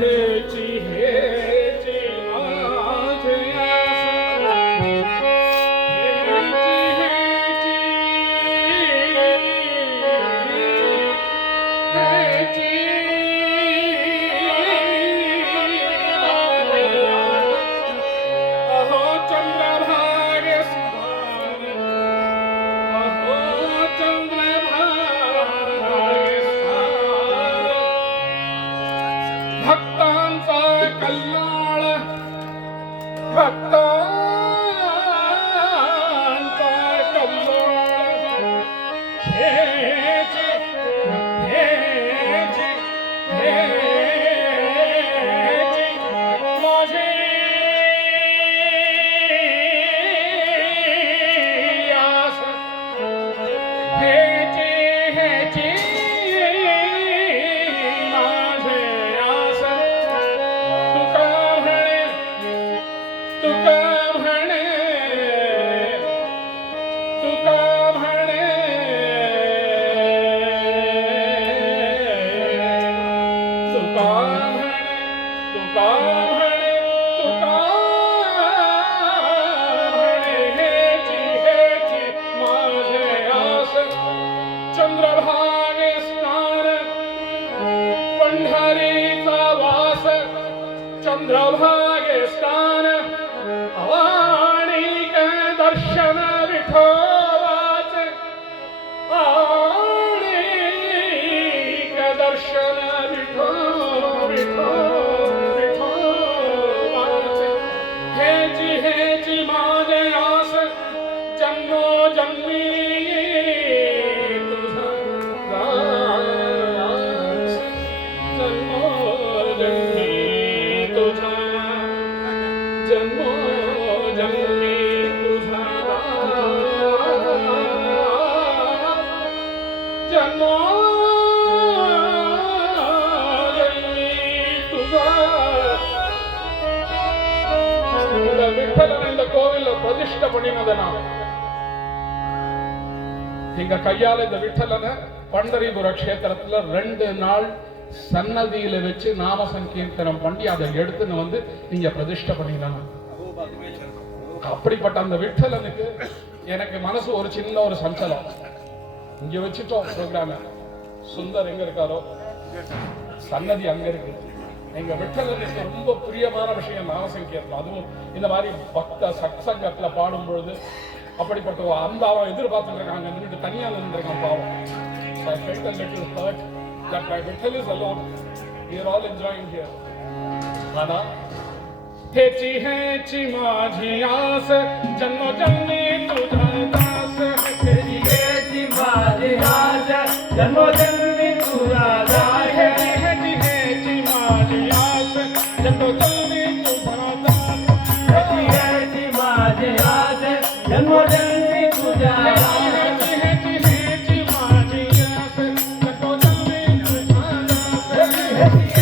हेची हेची माझे भक्तांचा कल्याण भक्तांचा कल्याण हेची हेची हेची माझी आस हेची हेची चंद्रभागे स्नान पंढरीचा वास चंद्रभागे स्नान अवाणिक दर्शन विठोबाचे अवाणिक दर्शन विठोबाचे हेची हेची माझे आस जन्मो जन्मी जन्मो जन्मी तुझा जन्मो जन्मी तुझा இந்த விட்டலன் இந்த கோவில்ல பிரதிஷ்டை பண்ணினதனா எங்க கையால இந்த விட்டலனை பண்டரிபுர க்ஷேத்திரத்துல 2 நாள் சன்னதியில வச்சு நாம சங்கீர்த்தனம் பண்ணி அதை எடுத்துன்னு வந்து நீங்க பிரதிஷ்டை பண்ணிக்கலாம். அப்படிப்பட்ட அந்த விட்டலனுக்கு எனக்கு மனசு ஒரு சின்ன ஒரு சஞ்சலம். இங்க வச்சுட்டோம் ப்ரோக்ராம். சுந்தர் எங்க இருக்காரோ சன்னதி அங்க இருக்கு. எங்க விட்டலனுக்கு ரொம்ப பிரியமான விஷயம் நாம சங்கீர்த்தனம். அதுவும் இந்த மாதிரி பக்த சத்சங்கத்துல பாடும் பொழுது அப்படிப்பட்ட அந்த அவன் எதிர்பார்த்துட்டு இருக்காங்க, நின்றுட்டு தனியா நின்றுருக்கான் பாவம். So I felt a little hurt that my Vittal is alone. We are all enjoying here. Ana hechi hechi माझी आस जन्म जन्मी तुझा दास हेची हेची माझी आस जन्म जन्मी तुझा दास हेची हेची माझी आस जन्म जन्मी तुझा दास हेची हेची माझी आस जन्म जन्मी तुझा दास हेची हेची माझी आस जन्म जन्मी तुझा दास